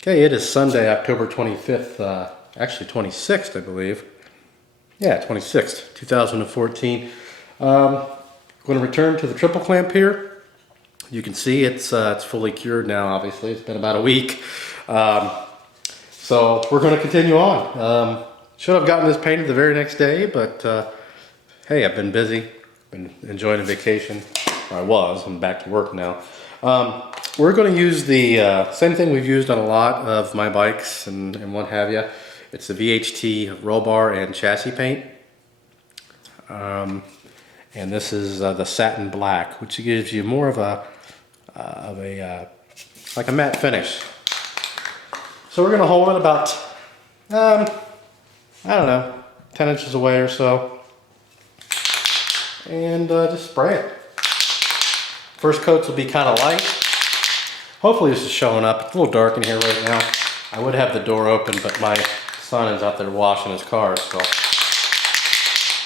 Okay, it is Sunday, October 25th, actually 26th, I believe. Yeah, 26th, 2014. Going to return to the triple clamp here. You can see it's fully cured now, obviously. It's been about a week. So we're going to continue on. Should have gotten this painted the very next day, but hey, I've been busy. Been enjoying a vacation. I was. I'm back to work now. We're going to use the same thing we've used on a lot of my bikes and what have you. It's the VHT roll bar and chassis paint. And this is the satin black, which gives you more of a like a matte finish. So we're going to hold it about, I don't know, 10 inches away or so. And just spray it. First coats will be kind of light. Hopefully this is showing up. It's a little dark in here right now. I would have the door open, but my son is out there washing his car, so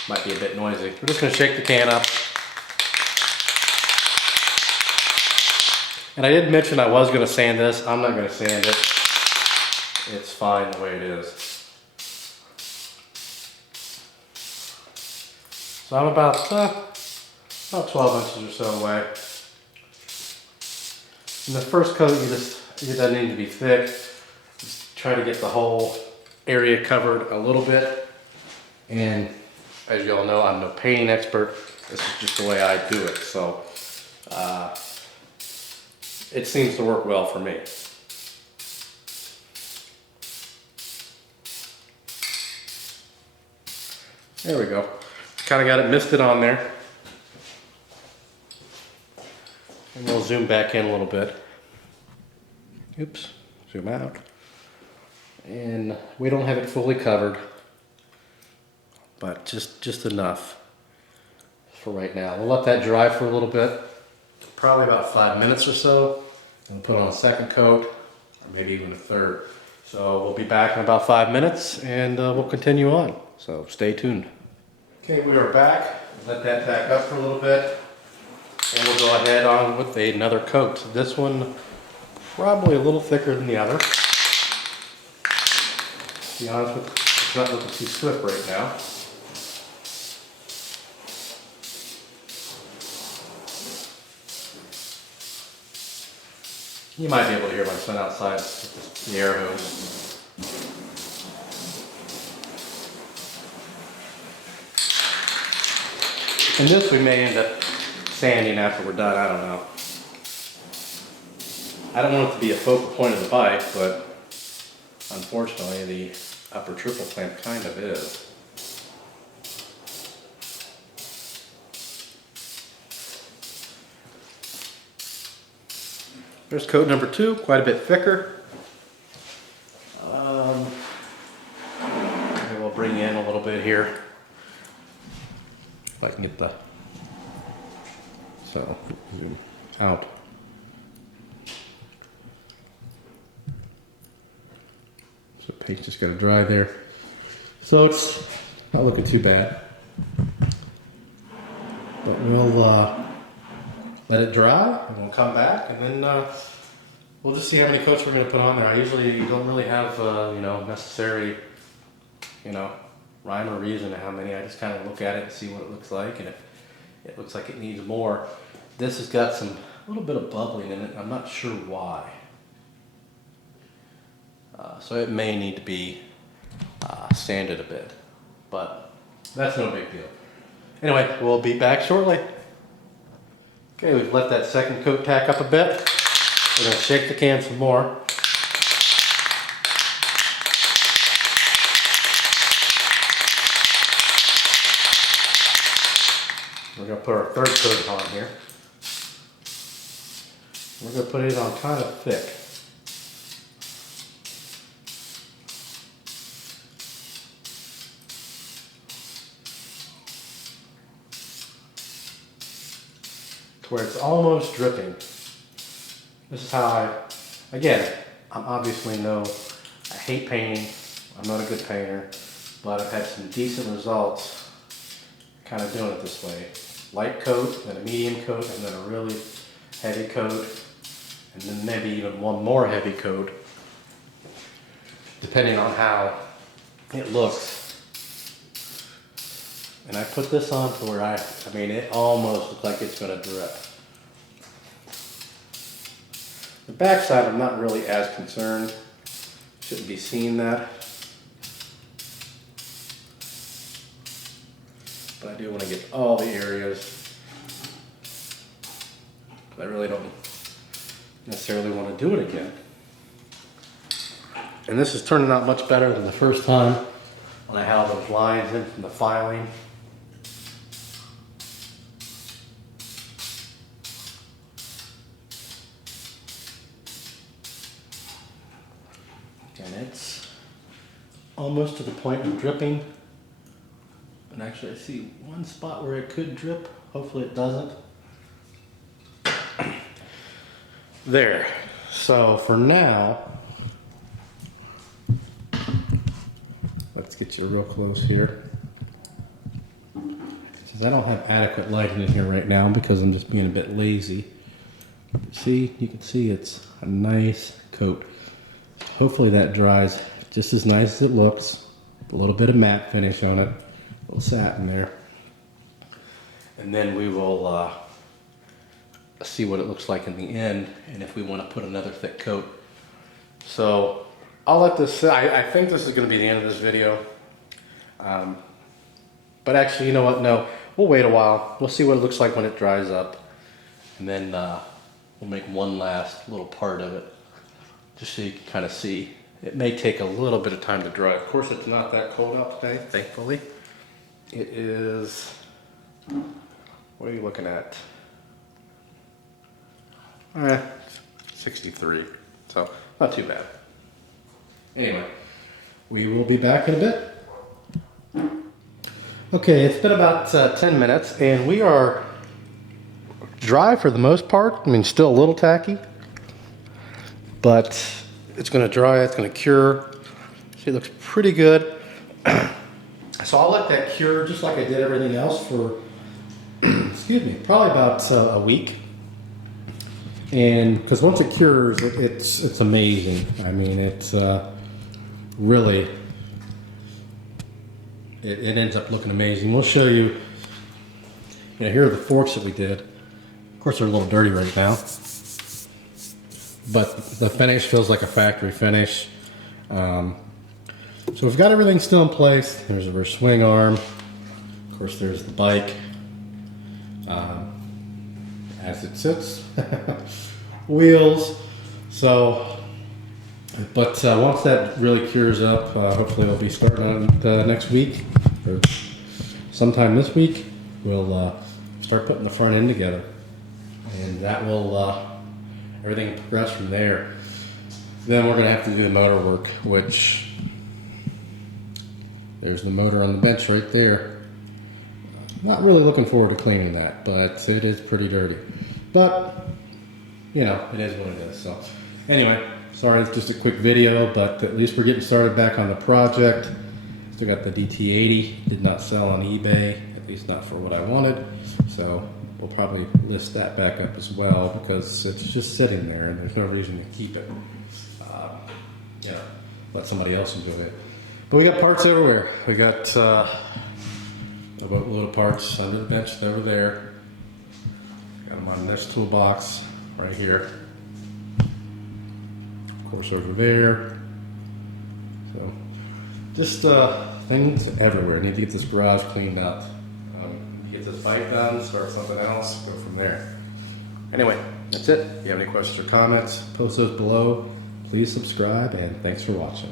might be a bit noisy. We're just going to shake the can up. And I did mention I was going to sand this. I'm not going to sand it. It's fine the way it is. So I'm about 12 inches or so away. And the first coat, it doesn't need to be thick. Just try to get the whole area covered a little bit. And as you all know, I'm no painting expert. This is just the way I do it. So it seems to work well for me. There we go. Kind of got it misted on there. And we'll zoom back in a little bit. Oops, zoom out. And we don't have it fully covered, but just enough for right now. We'll let that dry for a little bit, probably about 5 minutes or so, and we'll put on a second coat, or maybe even a third. So we'll be back in about 5 minutes, and we'll continue on. So stay tuned. Okay, we are back. Let that back up for a little bit. And we'll go ahead on with another coat. This one probably a little thicker than the other. To be honest with you, it's not looking too swift right now. You might be able to hear my son outside with the air hose. And this we may end up sanding after we're done, I don't know. I don't want it to be a focal point of the bike, but unfortunately the upper triple clamp kind of is. There's coat number 2, quite a bit thicker. Maybe we'll bring in a little bit here. If I can get the, so zoom out. So paint's just got to dry there. So it's not looking too bad. But we'll let it dry and we'll come back and then we'll just see how many coats we're going to put on there. I usually don't really have necessary rhyme or reason to how many. I just kind of look at it and see what it looks like, and if it looks like it needs more. This has got a little bit of bubbling in it. I'm not sure why. So it may need to be sanded a bit, but that's no big deal. Anyway, we'll be back shortly. Okay, we've let that second coat tack up a bit. We're going to shake the can some more. We're going to put our third coat on here. We're going to put it on kind of thick. To where it's almost dripping. This is how again, I'm obviously I hate painting. I'm not a good painter, but I've had some decent results kind of doing it this way. Light coat, then a medium coat, and then a really heavy coat, and then maybe even one more heavy coat. depending on how it looks. And I put this on to where I mean, it almost looks like it's gonna drip. The backside, I'm not really as concerned. Shouldn't be seeing that. But I do want to get all the areas. But I really don't necessarily want to do it again. And this is turning out much better than the first time when I had those lines in from the filing. And it's almost to the point of dripping. And actually I see one spot where it could drip. Hopefully it doesn't. There. So for now, let's get you real close here. Since I don't have adequate lighting in here right now because I'm just being a bit lazy. See, you can see it's a nice coat. Hopefully that dries just as nice as it looks. A little bit of matte finish on it, a little satin there. And then we will see what it looks like in the end and if we want to put another thick coat. So I'll let this sit. I think this is going to be the end of this video. But actually, you know what? No, we'll wait a while. We'll see what it looks like when it dries up. And then we'll make one last little part of it. Just so you can kind of see. It may take a little bit of time to dry. Of course, it's not that cold out today, thankfully. It is, what are you looking at? 63, so not too bad. Anyway, we will be back in a bit. Okay, it's been about 10 minutes and we are dry for the most part. I mean, still a little tacky. But it's going to dry, it's going to cure. See, it looks pretty good. So I'll let that cure just like I did everything else for, excuse me, probably about a week. And because once it cures, it's amazing. I mean, it's really, it ends up looking amazing. We'll show you, here are the forks that we did. Of course, they're a little dirty right now. But the finish feels like a factory finish. So we've got everything still in place. There's a rear swing arm. Of course, there's the bike. As it sits. Wheels. So, but once that really cures up, hopefully it'll be starting on next week. Or sometime this week, we'll start putting the front end together. And that will... everything will progress from there. Then we're going to have to do the motor work, which there's the motor on the bench right there. Not really looking forward to cleaning that, but it is pretty dirty. But, you know, it is what it is. So anyway, sorry, it's just a quick video, but at least we're getting started back on the project. Still got the DT80, did not sell on eBay, at least not for what I wanted. So we'll probably list that back up as well because it's just sitting there and there's no reason to keep it. Let somebody else enjoy it. But we got parts everywhere. We got a boatload of parts under the bench over there. Got them on this toolbox right here. Of course, over there. So just things everywhere. I need to get this garage cleaned out. Get this bike done, start something else, go from there. Anyway, that's it. If you have any questions or comments, post those below. Please subscribe and thanks for watching.